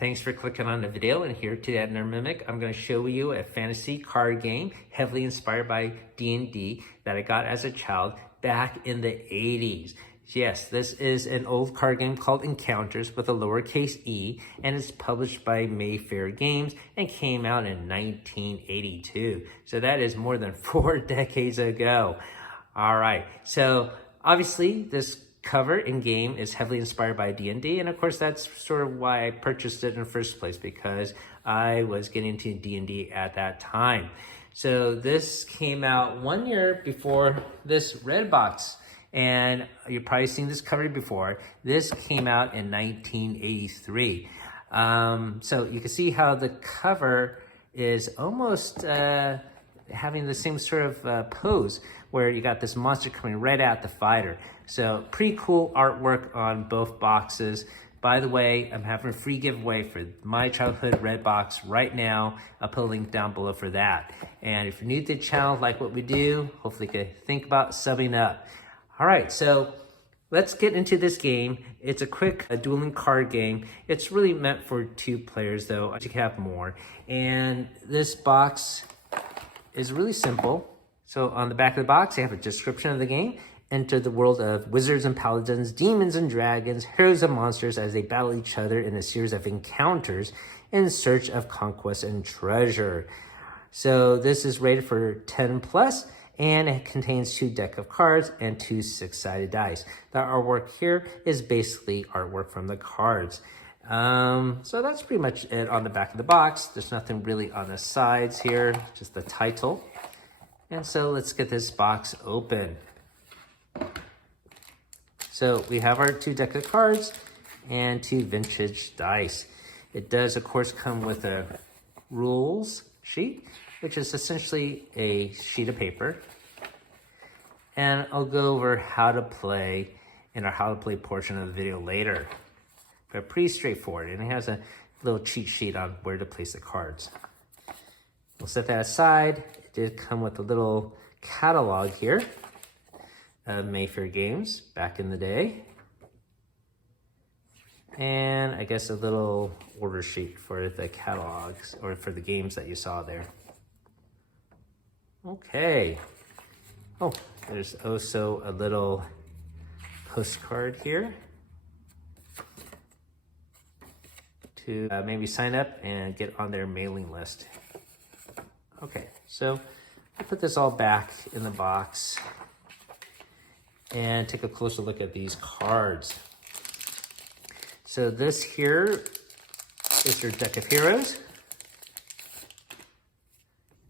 Thanks for clicking on the video, and here today at Nerd Mimic, I'm going to show you a fantasy card game heavily inspired by D&D that I got as a child back in the 80s. Yes, this is an old card game called Encounters with a lowercase e, and it's published by Mayfair Games and came out in 1982. So that is more than 4 decades ago. All right, so obviously this cover in game is heavily inspired by D&D, and of course that's sort of why I purchased it in the first place, because I was getting into D&D at that time. So this came out 1 year before this red box, and you've probably seen this cover before. This came out in 1983. So you can see how the cover is almost having the same sort of pose, where you got this monster coming right at the fighter. So pretty cool artwork on both boxes. By the way, I'm having a free giveaway for my childhood red box right now. I'll put a link down below for that. And if you're new to the channel, like what we do, hopefully you can think about subbing up. All right, so let's get into this game. It's a quick dueling card game. It's really meant for 2 players though. You can have more. And this box is really simple. So on the back of the box, you have a description of the game. Enter the world of wizards and paladins, demons and dragons, heroes and monsters as they battle each other in a series of encounters in search of conquest and treasure. So this is rated for 10 plus, and it contains 2 deck of cards and 2 6-sided dice. The artwork here is basically artwork from the cards. So that's pretty much it on the back of the box. There's nothing really on the sides here, just the title. And so let's get this box open. So we have our 2 deck of cards and 2 vintage dice. It does, of course, come with a rules sheet, which is essentially a sheet of paper. And I'll go over how to play in our how to play portion of the video later. But pretty straightforward, and it has a little cheat sheet on where to place the cards. We'll set that aside. It did come with a little catalog here of Mayfair Games back in the day. And I guess a little order sheet for the catalogs, or for the games that you saw there. Okay. Oh, there's also a little postcard here to maybe sign up and get on their mailing list. Okay, so I'll put this all back in the box and take a closer look at these cards. So this here is your deck of heroes.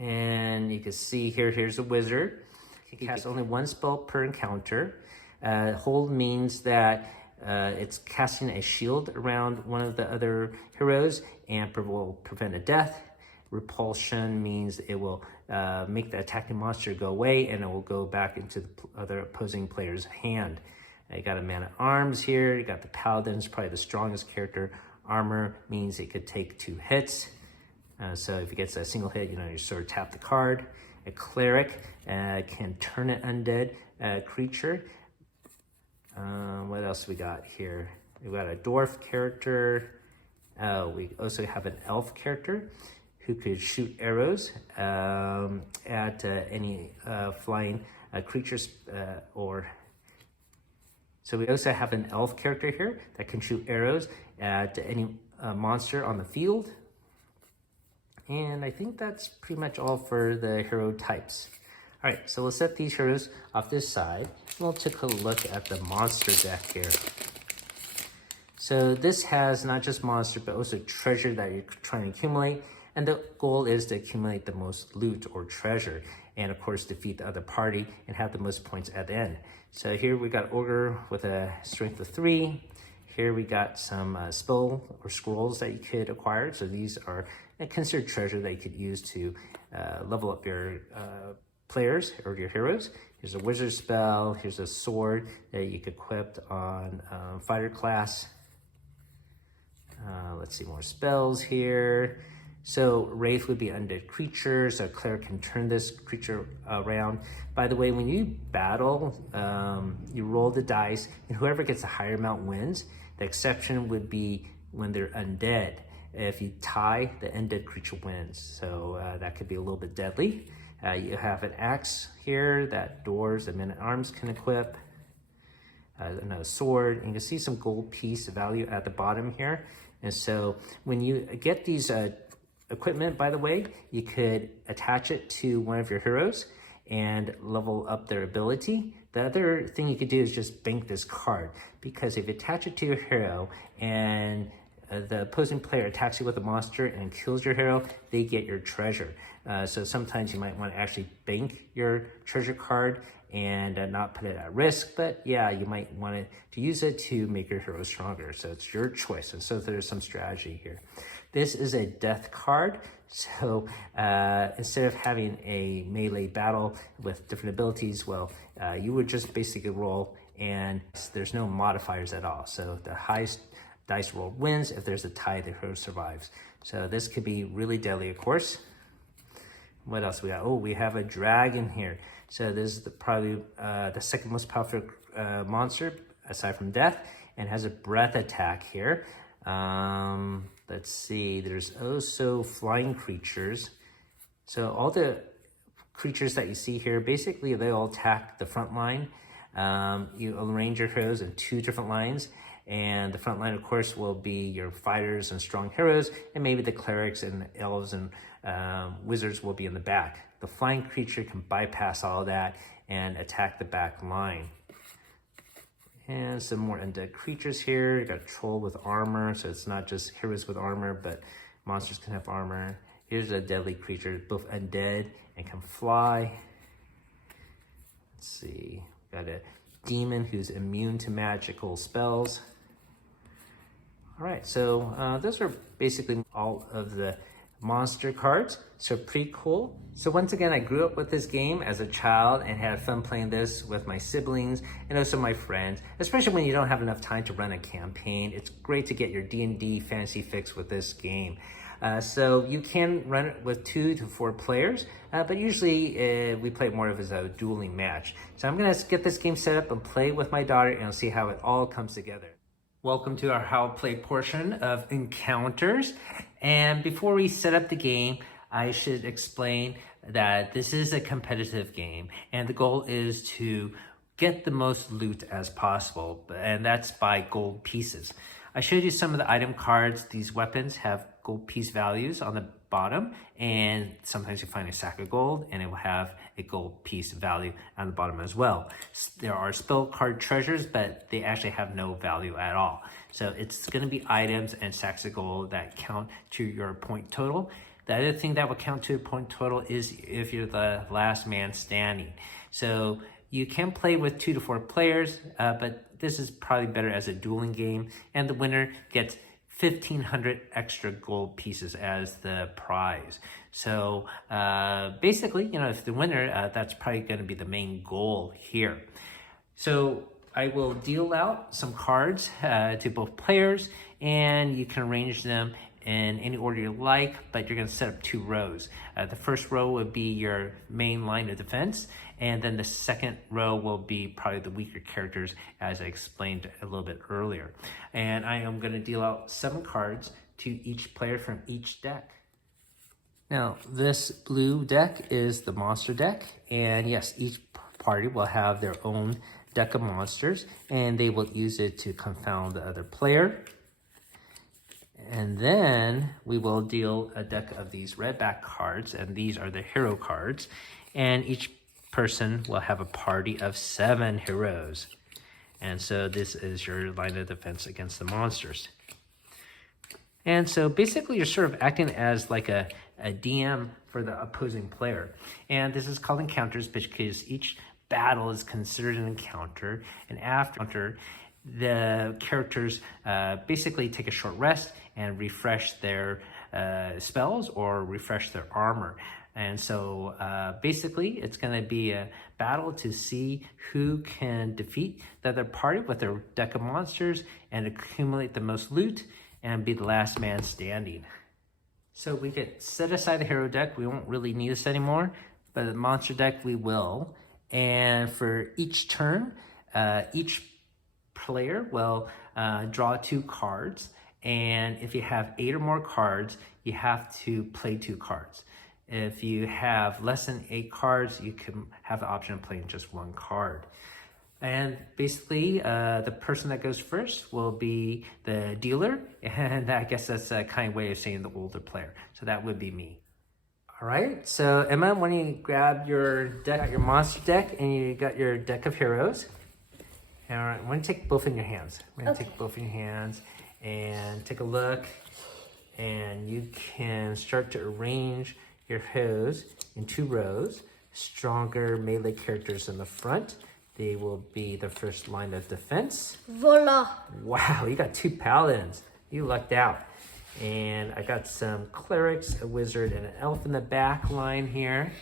And you can see here's a wizard. He casts only 1 spell per encounter. Hold means that it's casting a shield around one of the other heroes and will prevent a death. Repulsion means it will make the attacking monster go away, and it will go back into the other opposing player's hand. You got a man-at-arms here. You got the paladins, probably the strongest character. Armor means it could take 2 hits. So if it gets a single hit, you sort of tap the card. A cleric can turn an undead creature. What else we got here? We got a dwarf character. We also have an elf character who could shoot arrows at any flying creatures So we also have an elf character here that can shoot arrows at any monster on the field. And I think that's pretty much all for the hero types. All right, so we'll set these heroes off this side. We'll take a look at the monster deck here. So this has not just monster, but also treasure that you're trying to accumulate. And the goal is to accumulate the most loot or treasure, and of course defeat the other party and have the most points at the end. So here we got ogre with a strength of 3. Here we got some spell or scrolls that you could acquire. So these are considered treasure that you could use to level up your players or your heroes. Here's a wizard spell. Here's a sword that you could equip on fighter class. Let's see more spells here. So Wraith would be undead creatures. A cleric can turn this creature around. By the way, when you battle, you roll the dice, and whoever gets a higher amount wins. The exception would be when they're undead. If you tie, the undead creature wins. So that could be a little bit deadly. You have an axe here that dwarves and men-at-arms can equip. Another sword, and you can see some gold piece value at the bottom here. And so when you get these equipment, by the way, you could attach it to one of your heroes and level up their ability. The other thing you could do is just bank this card, because if you attach it to your hero and the opposing player attacks you with a monster and kills your hero, they get your treasure. So sometimes you might want to actually bank your treasure card and not put it at risk, but yeah, you might want to use it to make your hero stronger. So it's your choice, and so there's some strategy here. This is a death card, so instead of having a melee battle with different abilities, well, you would just basically roll, and there's no modifiers at all. So the highest dice roll wins. If there's a tie, the hero survives. So this could be really deadly, of course. What else we got? Oh, we have a dragon here. So this is probably the second most powerful monster aside from death, and has a breath attack here. Let's see, there's also flying creatures. So all the creatures that you see here, basically they all attack the front line. You arrange your heroes in 2 different lines, and the front line, of course, will be your fighters and strong heroes, and maybe the clerics and elves and wizards will be in the back. The flying creature can bypass all of that and attack the back line. And some more undead creatures here. You got a troll with armor, so it's not just heroes with armor, but monsters can have armor. Here's a deadly creature, both undead and can fly. Let's see, got a demon who's immune to magical spells. All right, so those are basically all of the monster cards, so pretty cool. So once again, I grew up with this game as a child and had fun playing this with my siblings and also my friends, especially when you don't have enough time to run a campaign. It's great to get your D&D fantasy fix with this game. So you can run it with 2 to 4 players, but usually we play more of as a dueling match. So I'm gonna get this game set up and play with my daughter, and I'll see how it all comes together. Welcome to our How Play portion of Encounters. And before we set up the game, I should explain that this is a competitive game, and the goal is to get the most loot as possible, and that's by gold pieces. I showed you some of the item cards. These weapons have gold piece values on the bottom, and sometimes you find a sack of gold and it will have a gold piece value on the bottom as well. There are spell card treasures, but they actually have no value at all. So it's going to be items and sacks of gold that count to your point total. The other thing that will count to a point total is if you're the last man standing. So you can play with 2 to 4 players, but this is probably better as a dueling game, and the winner gets 1,500 extra gold pieces as the prize. So basically, you know, if the winner, that's probably going to be the main goal here. So I will deal out some cards to both players, and you can arrange them in any order you like, but you're going to set up 2 rows. The first row would be your main line of defense, and then the second row will be probably the weaker characters, as I explained a little bit earlier. And I am going to deal out 7 cards to each player from each deck. Now, this blue deck is the monster deck, and yes, each party will have their own deck of monsters, and they will use it to confound the other player. And then we will deal a deck of these red back cards, and these are the hero cards. And each person will have a party of 7 heroes. And so this is your line of defense against the monsters. And so basically you're sort of acting as like a DM for the opposing player. And this is called encounters because each battle is considered an encounter. And after the characters basically take a short rest and refresh their spells or refresh their armor. And so basically it's going to be a battle to see who can defeat the other party with their deck of monsters and accumulate the most loot and be the last man standing. So we could set aside the hero deck. We won't really need this anymore, but the monster deck we will. And for each turn, each player will draw 2 cards, And if you have 8 or more cards, you have to play 2 cards. If you have less than 8 cards, you can have the option of playing just 1 card. And basically, the person that goes first will be the dealer, and I guess that's a kind way of saying the older player. So that would be me. All right, so Emma, why don't you grab your deck, your monster deck, and you got your deck of heroes. All right, I'm gonna take both in your hands. I'm gonna take both in your hands and take a look, and you can start to arrange your heroes in 2 rows. Stronger melee characters in the front. They will be the first line of defense. Voila! Wow, you got 2 paladins. You lucked out. And I got some clerics, a wizard, and an elf in the back line here.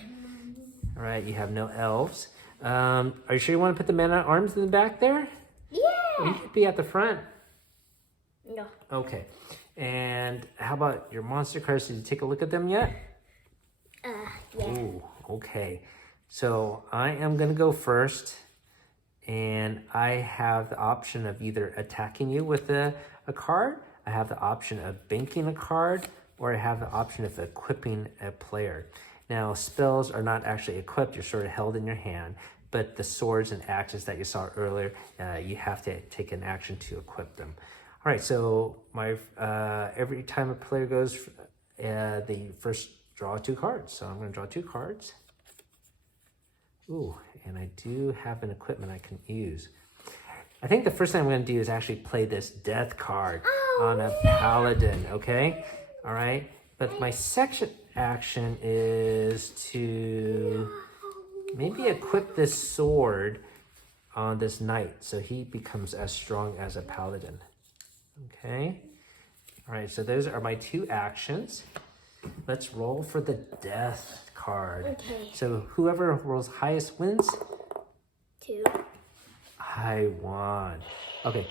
All right, you have no elves. Are you sure you want to put the man-at-arms in the back there? Yeah! You could be at the front. No. Okay. And how about your monster cards? Did you take a look at them yet? Yeah. Ooh, okay. So I am going to go first. And I have the option of either attacking you with a card, I have the option of banking a card, or I have the option of equipping a player. Now, spells are not actually equipped, you're sort of held in your hand, but the swords and axes that you saw earlier, you have to take an action to equip them. All right, so every time a player goes, they first draw 2 cards. So I'm going to draw 2 cards. Ooh, and I do have an equipment I can use. I think the first thing I'm going to do is actually play this death card on a paladin, okay? All right, but my second action is to maybe equip this sword on this knight so he becomes as strong as a paladin, okay? All right, so those are my 2 actions. Let's roll for the death card. Okay. So whoever rolls highest wins. 2. I won. Okay,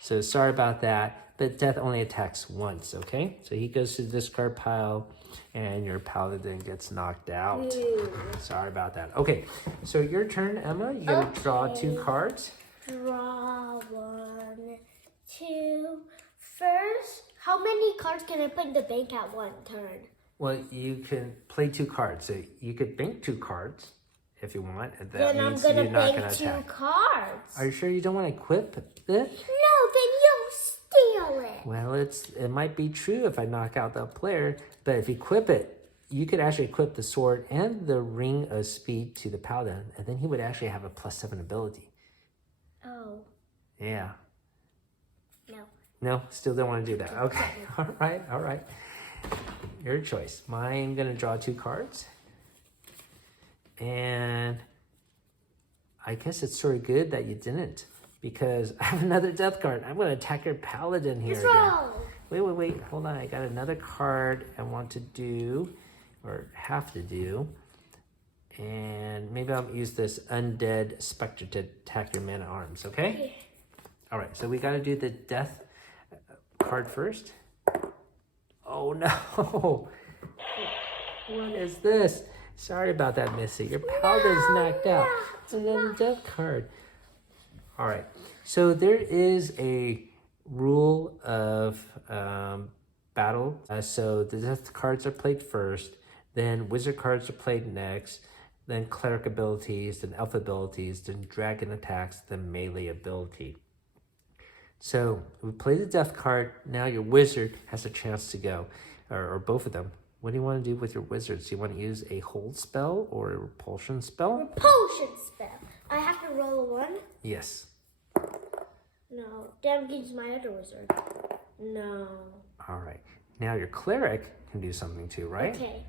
so sorry about that, but death only attacks once, okay? So he goes to the discard pile, and your paladin gets knocked out. Sorry about that. Okay, so your turn, Emma. You gotta draw 2 cards. Draw 1, 2. First, how many cards can I put in the bank at one turn? Well, you can play 2 cards. So you could bank 2 cards if you want. And that Then I'm means gonna you're not bank gonna 2 attack. cards. Are you sure you don't want to equip it? No, then you'll steal it. Well, it might be true if I knock out the player, but if you equip it, you could actually equip the sword and the ring of speed to the paladin, and then he would actually have a +7 ability. Oh. Yeah. No. No, still don't want to do that. Okay. All right. Your choice. I'm going to draw 2 cards. And I guess it's sort of good that you didn't, because I have another death card. I'm going to attack your paladin here again. Wait. Hold on. I got another card I want to do, or have to do. And maybe I'll use this undead specter to attack your man-at-arms, okay? All right, so we got to do the death card first. Oh, no. What is this? Sorry about that, Missy. Your paladin's knocked out. It's another death card. All right, so there is a rule of battle. So the death cards are played first, then wizard cards are played next, then cleric abilities, then elf abilities, then dragon attacks, then melee ability. So we play the death card. Now your wizard has a chance to go, or both of them. What do you want to do with your wizards? Do you want to use a hold spell or a repulsion spell? Repulsion spell. I have to roll a 1? Yes. No. That gives my other wizard. No. All right. Now your cleric can do something too, right? Okay.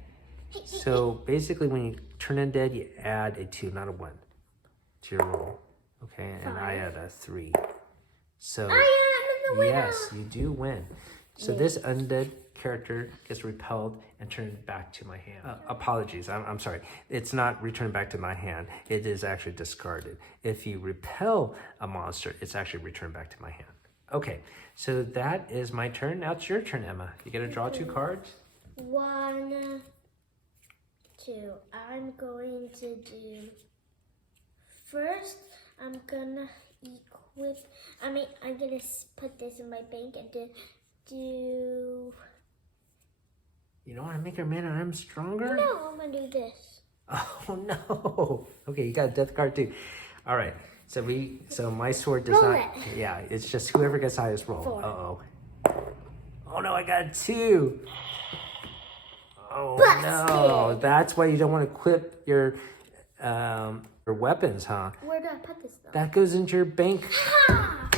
So basically when you turn undead, you add a 2, not a 1 to your roll. Okay, and I add a 3. So I am the winner. yes, you do win. So this undead character gets repelled and turned back to my hand. Apologies, I'm sorry. It's not returned back to my hand. It is actually discarded. If you repel a monster, it's actually returned back to my hand. Okay, so that is my turn. Now it's your turn, Emma. You get to draw 2 cards. 1, 2. I'm going to do... First, I'm gonna equip... I'm gonna put this in my bank and then do... You don't want to make your man-at-arms stronger? No, I'm going to do this. Oh, no. Okay, you got a death card too. All right. So my sword does Roll not... it. Yeah, it's just whoever gets highest roll. 4. Uh-oh. Oh, no, I got a 2. Oh, Busted. no. That's why you don't want to equip your weapons, huh? Where do I put this, though? That goes into your bank. Ah!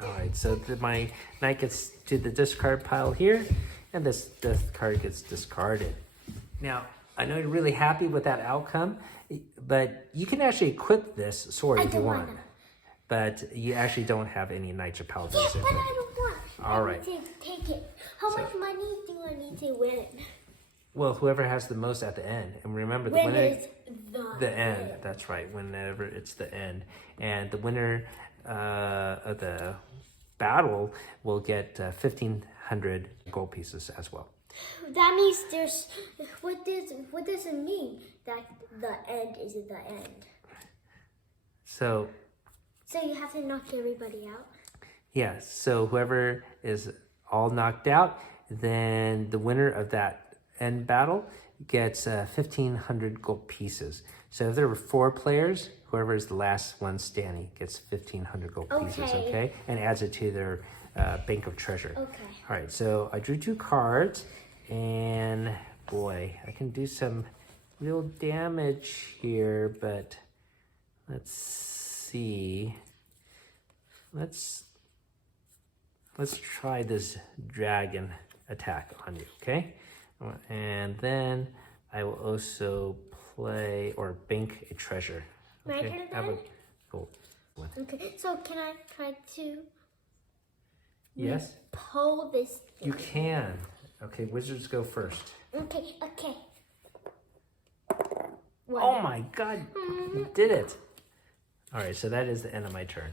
All right, so my knight gets to the discard pile here, and this death card gets discarded. Now, I know you're really happy with that outcome, but you can actually equip this sword if you want. But you actually don't have any knights or paladins. Yes, but I don't want. All right. I need to take it. How much money do I need to win? Well, whoever has the most at the end. And remember, the When winner... is the end. That's right, whenever it's the end. And the winner of the battle will get 1,500 gold pieces as well. That means there's... What does it mean that the end is the end? So you have to knock everybody out? yeah, so whoever is all knocked out, then the winner of that end battle gets 1,500 gold pieces. So if there were 4 players, whoever is the last one standing gets 1,500 gold pieces, okay? And adds it to their bank of treasure. Okay. All right, so I drew 2 cards, and boy, I can do some real damage here, but let's see. Let's try this dragon attack on you, okay? And then I will also play or bank a treasure. My turn I have then? a gold one. Okay, so can I try to Yes? pull this thing? You can. Okay, wizards go first. Okay. Oh my god, you did it. All right, so that is the end of my turn.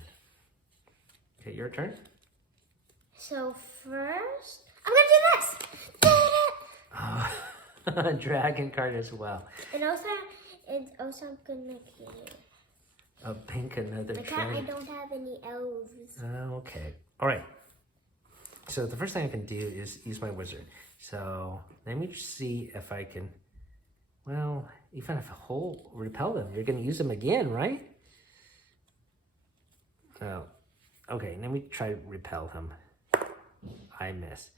Okay, your turn. So first, I'm gonna do this. Oh, dragon card as well. And also I'm gonna get Bank another I dragon. don't have any elves. Okay. All right. So the first thing I can do is use my wizard. So let me just see if I can, well, even if I repel them, you're going to use them again, right? Oh, okay. Let me try to repel him. I miss.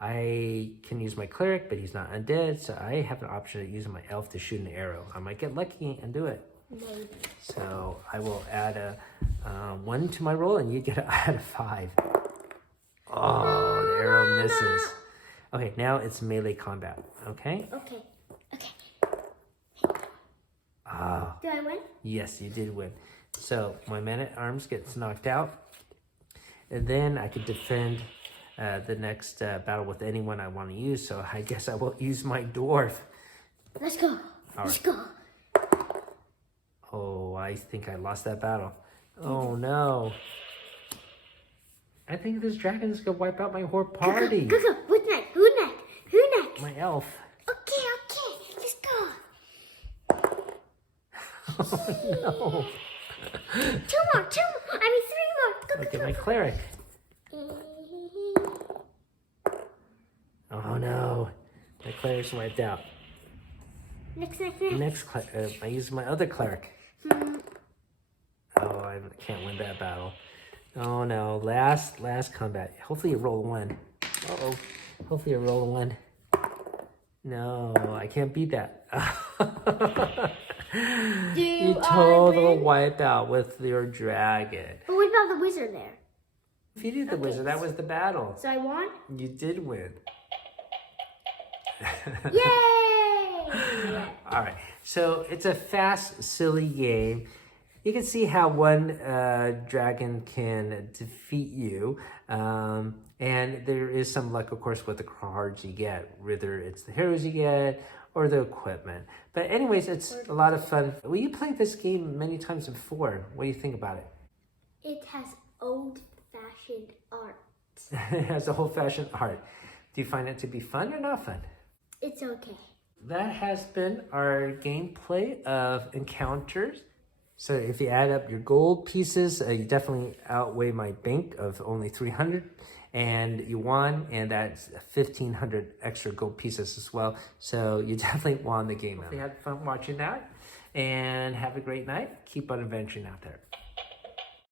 I can use my cleric, but he's not undead, so I have an option of using my elf to shoot an arrow. I might get lucky and do it. Maybe. So I will add a 1 to my roll, and you get to add a 5. Oh, the arrow misses. Okay, now it's melee combat. Okay. Okay. Ah, Do I win? yes, you did win. So my man-at-arms gets knocked out, and then I could defend the next battle with anyone I want to use. So I guess I will use my dwarf. Let's go. Let's go. Oh, I think I lost that battle. Oh no. I think this dragon is gonna wipe out my whole party. Go. Who next? My elf. Okay. Let's go. Oh no. 2 more. 3 more. Okay, my cleric. Oh no. My cleric's wiped out. Next. I use my other cleric. Oh, I can't win that battle. Oh no, last combat. Hopefully you roll a 1. Uh-oh. Hopefully you roll a 1. No, I can't beat that. You total wipe out with your dragon. But what about the wizard there? Defeated the wizard. That was the battle. So I won? You did win. Yay! All right. So it's a fast, silly game. You can see how one dragon can defeat you. And there is some luck, of course, with the cards you get, whether it's the heroes you get or the equipment. But anyways, it's a lot of fun. Well, you played this game many times before. What do you think about it? It has old-fashioned art. It has a old-fashioned art. Do you find it to be fun or not fun? It's okay. That has been our gameplay of Encounters. So if you add up your gold pieces, you definitely outweigh my bank of only 300, and you won, and that's 1,500 extra gold pieces as well. So you definitely won the game. Hope you had fun watching that, and have a great night. Keep on adventuring out there.